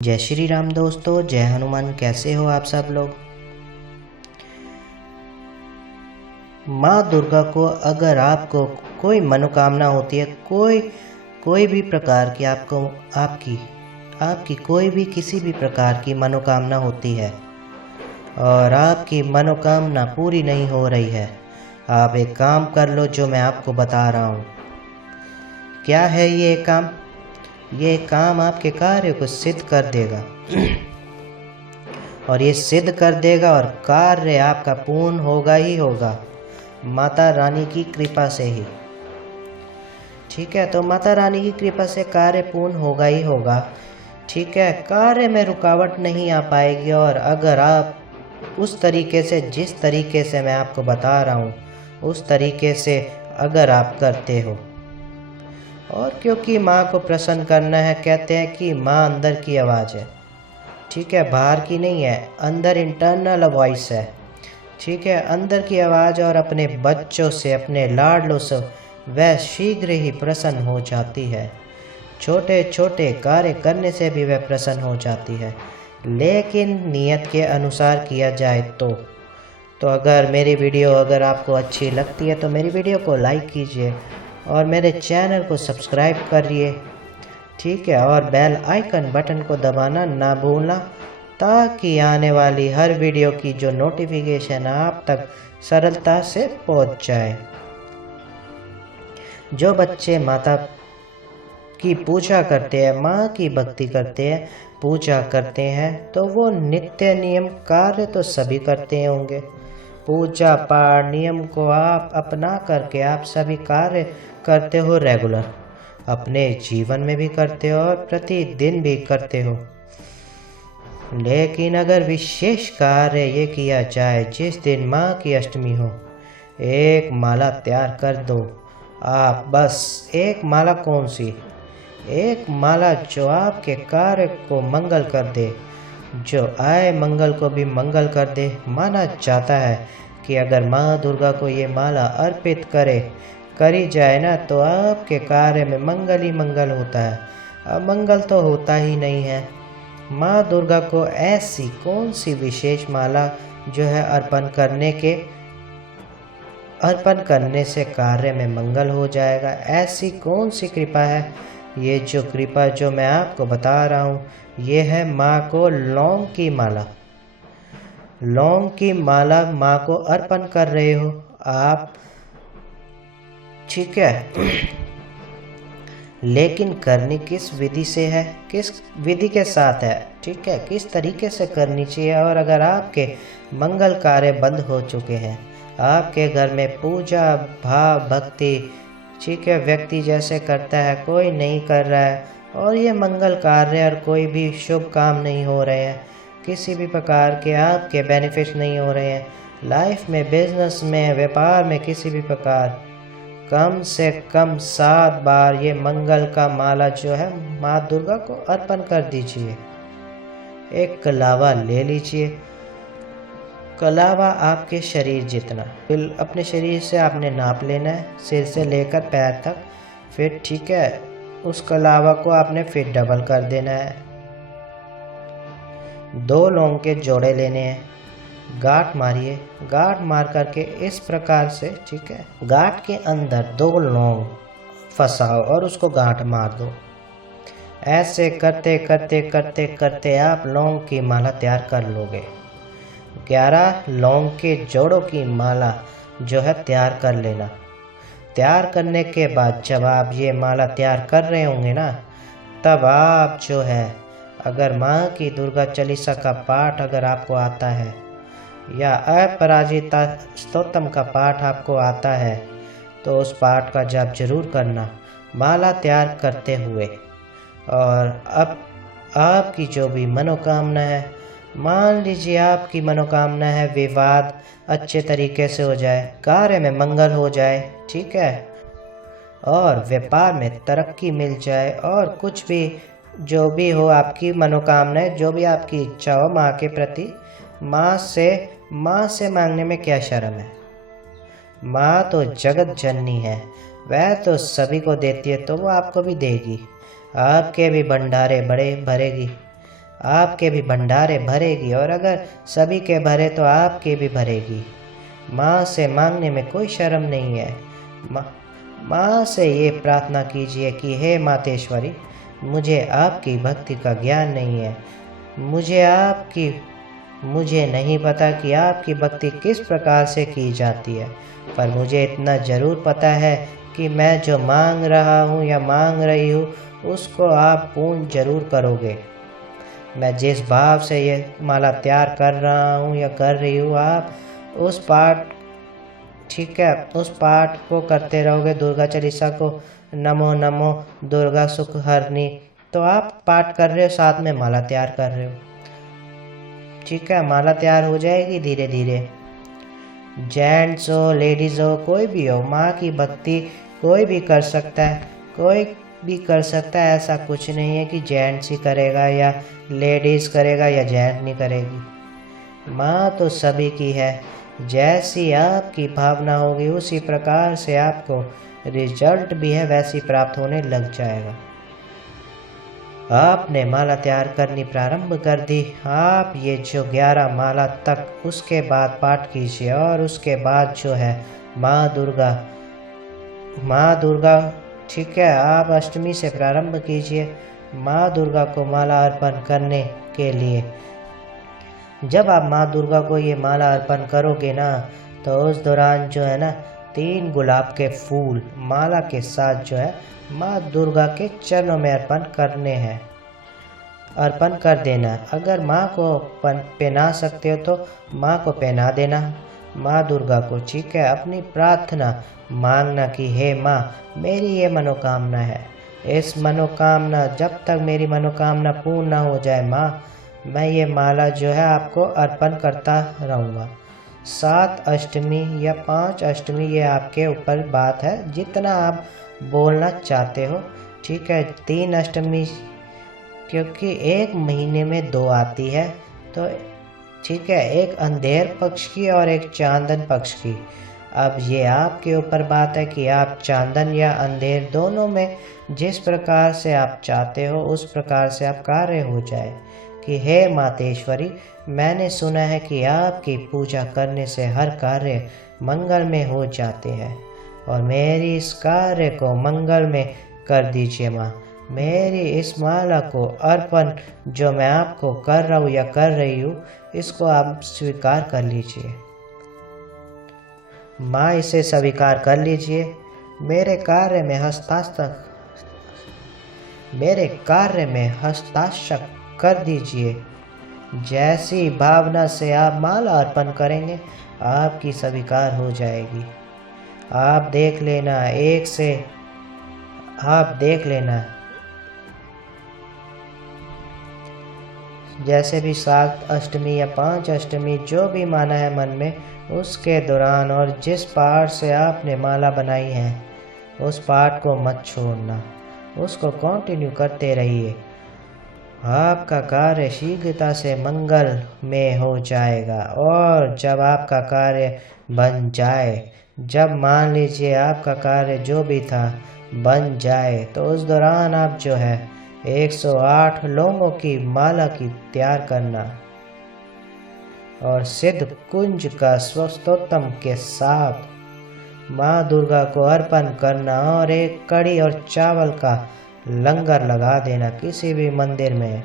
जय श्री राम दोस्तों, जय हनुमान। कैसे हो आप सब लोग। माँ दुर्गा को अगर आपको कोई मनोकामना होती है, कोई भी प्रकार की आपकी कोई भी किसी भी प्रकार की मनोकामना होती है और आपकी मनोकामना पूरी नहीं हो रही है, आप एक काम कर लो जो मैं आपको बता रहा हूँ। क्या है ये काम? ये काम आपके कार्य को सिद्ध कर देगा और ये सिद्ध कर देगा और कार्य आपका पूर्ण होगा ही होगा, माता रानी की कृपा से ही। ठीक है, तो माता रानी की कृपा से कार्य पूर्ण होगा ही होगा। ठीक है, कार्य में रुकावट नहीं आ पाएगी। और अगर आप उस तरीके से, जिस तरीके से मैं आपको बता रहा हूँ, उस तरीके से अगर आप करते हो, और क्योंकि माँ को प्रसन्न करना है, कहते हैं कि माँ अंदर की आवाज़ है। ठीक है, बाहर की नहीं है, अंदर इंटरनल वॉइस है। ठीक है, अंदर की आवाज़। और अपने बच्चों से, अपने लाडलों से वह शीघ्र ही प्रसन्न हो जाती है। छोटे छोटे कार्य करने से भी वह प्रसन्न हो जाती है, लेकिन नियत के अनुसार किया जाए तो अगर मेरी वीडियो अगर आपको अच्छी लगती है तो मेरी वीडियो को लाइक कीजिए और मेरे चैनल को सब्सक्राइब करिए। ठीक है, और बेल आइकन बटन को दबाना ना भूलना, ताकि आने वाली हर वीडियो की जो नोटिफिकेशन आप तक सरलता से पहुंच जाए। जो बच्चे माता की पूजा करते हैं, माँ की भक्ति करते हैं, पूजा करते हैं, तो वो नित्य नियम कार्य तो सभी करते होंगे। पूजा पाठ नियम को आप अपना करके आप सभी कार्य करते हो, रेगुलर अपने जीवन में भी करते हो और प्रतिदिन भी करते हो। लेकिन अगर विशेष कार्य ये किया जाए, जिस दिन माँ की अष्टमी हो, एक माला तैयार कर दो आप। बस एक माला, कौन सी? एक माला जो आपके कार्य को मंगल कर दे, जो आए मंगल को भी मंगल कर दे। माना जाता है कि अगर माँ दुर्गा को ये माला अर्पित करी जाए ना, तो आपके कार्य में मंगल ही मंगल होता है, अमंगल तो होता ही नहीं है। माँ दुर्गा को ऐसी कौन सी विशेष माला जो है अर्पण करने से कार्य में मंगल हो जाएगा? ऐसी कौन सी कृपा है? ये जो कृपा जो मैं आपको बता रहा हूँ, ये है माँ को लौंग की माला। लौंग की माला माँ को अर्पण कर रहे हो आप। ठीक है, लेकिन करनी किस विधि से है, किस विधि के साथ है? ठीक है, किस तरीके से करनी चाहिए? और अगर आपके मंगल कार्य बंद हो चुके हैं, आपके घर में पूजा भाव भक्ति, ठीक है, व्यक्ति जैसे करता है कोई नहीं कर रहा है, और ये मंगल कार्य और कोई भी शुभ काम नहीं हो रहे हैं, किसी भी प्रकार के आपके बेनिफिट नहीं हो रहे हैं लाइफ में, बिजनेस में, व्यापार में, किसी भी प्रकार, कम से कम 7 बार ये मंगल का माला जो है माँ दुर्गा को अर्पण कर दीजिए। एक कलावा ले लीजिए, कलावा आपके शरीर जितना, फिर अपने शरीर से आपने नाप लेना है, सिर से लेकर पैर तक। फिर ठीक है, उस कलावा को आपने फिर डबल कर देना है। 2 लौंग के जोड़े लेने हैं, गांठ मारिए, गांठ मार करके इस प्रकार से, ठीक है, गांठ के अंदर 2 लौंग फंसाओ और उसको गांठ मार दो। ऐसे करते करते करते करते आप लौंग की माला तैयार कर लोगे। 11 लौंग के जोड़ों की माला जो है तैयार कर लेना। तैयार करने के बाद जब आप ये माला तैयार कर रहे होंगे ना, तब आप जो है, अगर माँ की दुर्गा चालीसा का पाठ अगर आपको आता है, या अपराजिता स्तोत्रम का पाठ आपको आता है, तो उस पाठ का जाप जरूर करना माला तैयार करते हुए। और अब आपकी जो भी मनोकामना है, मान लीजिए आपकी मनोकामना है विवाद अच्छे तरीके से हो जाए, कार्य में मंगल हो जाए, ठीक है, और व्यापार में तरक्की मिल जाए, और कुछ भी जो भी हो आपकी मनोकामनाएं, जो भी आपकी इच्छा हो माँ के प्रति, माँ से मांगने में क्या शर्म है? माँ तो जगत जननी है, वह तो सभी को देती है, तो वो आपको भी देगी, आपके भी भंडारे बड़े भरेगी। आपके भी भंडारे भरेगी, और अगर सभी के भरे तो आपके भी भरेगी। माँ से मांगने में कोई शर्म नहीं है। माँ से ये प्रार्थना कीजिए कि हे मातेश्वरी, मुझे आपकी भक्ति का ज्ञान नहीं है, मुझे नहीं पता कि आपकी भक्ति किस प्रकार से की जाती है, पर मुझे इतना ज़रूर पता है कि मैं जो मांग रहा हूँ या मांग रही हूँ उसको आप पूर्ण जरूर करोगे। मैं जिस भाव से ये माला तैयार कर रहा हूँ या कर रही हूँ, आप उस पाठ, ठीक है, उस पाठ को करते रहोगे, दुर्गा चालीसा को, नमो नमो दुर्गा सुख हरनी, तो आप पाठ कर रहे हो, साथ में माला तैयार कर रहे हो। ठीक है, माला तैयार हो जाएगी धीरे धीरे। जेंट्स हो, लेडीज़ हो, कोई भी हो, माँ की भक्ति कोई भी कर सकता है, कोई भी कर सकता है। ऐसा कुछ नहीं है कि जेंट्स ही करेगा या लेडीज़ करेगा या जेंट्स नहीं करेगी। माँ तो सभी की है। जैसी आपकी भावना होगी उसी प्रकार से आपको रिजल्ट भी है वैसी प्राप्त होने लग जाएगा। आपने माला तैयार करनी प्रारंभ कर दी। आप ये जो 11 माला तक, उसके बाद पाठ कीजिए, और उसके बाद जो है माँ दुर्गा, ठीक है, आप अष्टमी से प्रारंभ कीजिए माँ दुर्गा को माला अर्पण करने के लिए। जब आप माँ दुर्गा को ये माला अर्पण करोगे ना, तो उस दौरान जो है ना 3 गुलाब के फूल माला के साथ जो है माँ दुर्गा के चरणों में अर्पण कर देना। अगर माँ को पहना सकते हो तो माँ को पहना देना, माँ दुर्गा को। ठीक है, अपनी प्रार्थना मांगना कि हे माँ, मेरी ये मनोकामना है, इस मनोकामना, जब तक मेरी मनोकामना पूर्ण ना हो जाए माँ, मैं ये माला जो है आपको अर्पण करता रहूँगा। 7 अष्टमी या 5 अष्टमी, ये आपके ऊपर बात है, जितना आप बोलना चाहते हो। ठीक है, 3 अष्टमी, क्योंकि एक महीने में 2 आती है, तो ठीक है, एक अंधेर पक्ष की और एक चांदन पक्ष की। अब ये आपके ऊपर बात है कि आप चांदन या अंधेर दोनों में जिस प्रकार से आप चाहते हो उस प्रकार से आप कार्य हो जाए। कि हे मातेश्वरी, मैंने सुना है कि आपकी पूजा करने से हर कार्य मंगल में हो जाते हैं, और मेरी इस कार्य को मंगल में कर दीजिए माँ। मेरी इस माला को अर्पण जो मैं आपको कर रहा हूँ या कर रही हूँ, इसको आप स्वीकार कर लीजिए माँ, इसे स्वीकार कर लीजिए। मेरे कार्य में हस्ताक्षर कर दीजिए। जैसी भावना से आप माला अर्पण करेंगे आपकी स्वीकार हो जाएगी। आप देख लेना जैसे भी 7 अष्टमी या 5 अष्टमी जो भी माना है मन में, उसके दौरान और जिस पाठ से आपने माला बनाई है उस पाठ को मत छोड़ना, उसको कंटिन्यू करते रहिए। आपका कार्य शीघ्रता से मंगल में हो जाएगा। और जब आपका कार्य बन जाए, जब मान लीजिए आपका कार्य जो भी था बन जाए, तो उस दौरान आप जो है 108 लोगों की माला की तैयार करना और सिद्ध कुंज का स्वस्तोत्तम के साथ माँ दुर्गा को अर्पण करना, और एक कड़ी और चावल का लंगर लगा देना किसी भी मंदिर में।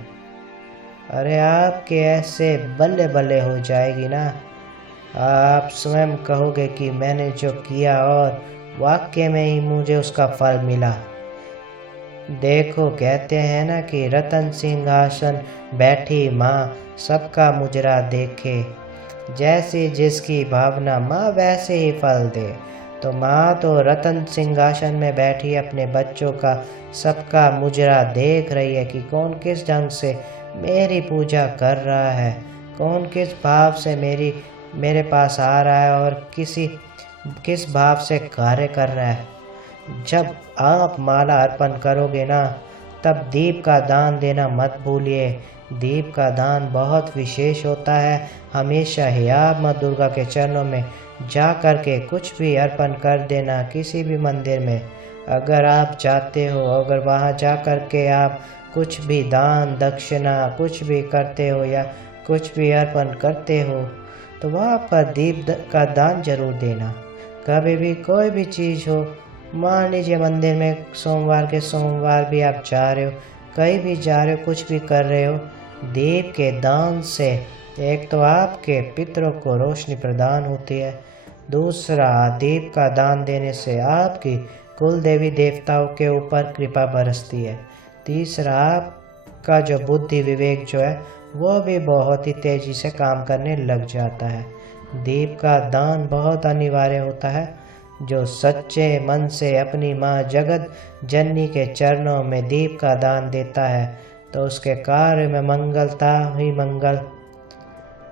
अरे आपके ऐसे बल्ले बल्ले हो जाएगी ना, आप स्वयं कहोगे कि मैंने जो किया और वाकई में ही मुझे उसका फल मिला। देखो, कहते हैं ना कि रतन सिंहासन बैठी माँ सबका मुजरा देखे, जैसी जिसकी भावना माँ वैसे ही फल दे। तो माँ तो रतन सिंहासन में बैठी अपने बच्चों का सबका मुजरा देख रही है कि कौन किस ढंग से मेरी पूजा कर रहा है, कौन किस भाव से मेरे पास आ रहा है और किस भाव से कार्य कर रहा है। जब आप माला अर्पण करोगे ना, तब दीप का दान देना मत भूलिए। दीप का दान बहुत विशेष होता है। हमेशा ही आप माँ दुर्गा के चरणों में जा कर के कुछ भी अर्पण कर देना किसी भी मंदिर में। अगर आप चाहते हो, अगर वहाँ जा कर के आप कुछ भी दान दक्षिणा कुछ भी करते हो या कुछ भी अर्पण करते हो तो वहाँ पर दीप का दान जरूर देना। कभी भी कोई भी चीज़ हो, मान लीजिए मंदिर में सोमवार के सोमवार भी आप जा रहे हो, कहीं भी जा रहे हो, कुछ भी कर रहे हो, दीप के दान से एक तो आपके पितरों को रोशनी प्रदान होती है, दूसरा दीप का दान देने से आपकी कुल देवी देवताओं के ऊपर कृपा बरसती है, तीसरा आपका जो बुद्धि विवेक जो है वो भी बहुत ही तेज़ी से काम करने लग जाता है। दीप का दान बहुत अनिवार्य होता है। जो सच्चे मन से अपनी माँ जगत जननी के चरणों में दीप का दान देता है तो उसके कार्य में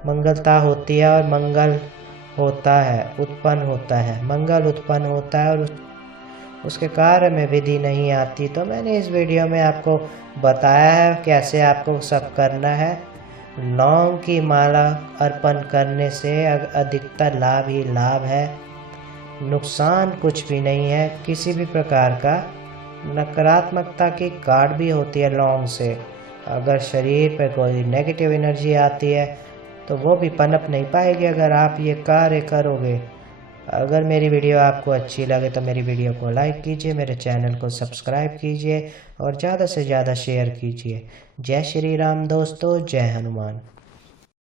मंगलता होती है और मंगल होता है, उत्पन्न होता है, मंगल उत्पन्न होता है और उसके कार्य में विधि नहीं आती। तो मैंने इस वीडियो में आपको बताया है कैसे आपको सब करना है। लौंग की माला अर्पण करने से अधिकतर लाभ ही लाभ है, नुकसान कुछ भी नहीं है। किसी भी प्रकार का नकारात्मकता की काट भी होती है लौंग से। अगर शरीर पर कोई नेगेटिव एनर्जी आती है तो वो भी पनप नहीं पाएगी अगर आप ये कार्य करोगे। अगर मेरी वीडियो आपको अच्छी लगे तो मेरी वीडियो को लाइक कीजिए, मेरे चैनल को सब्सक्राइब कीजिए और ज़्यादा से ज़्यादा शेयर कीजिए। जय श्री राम दोस्तों, जय हनुमान।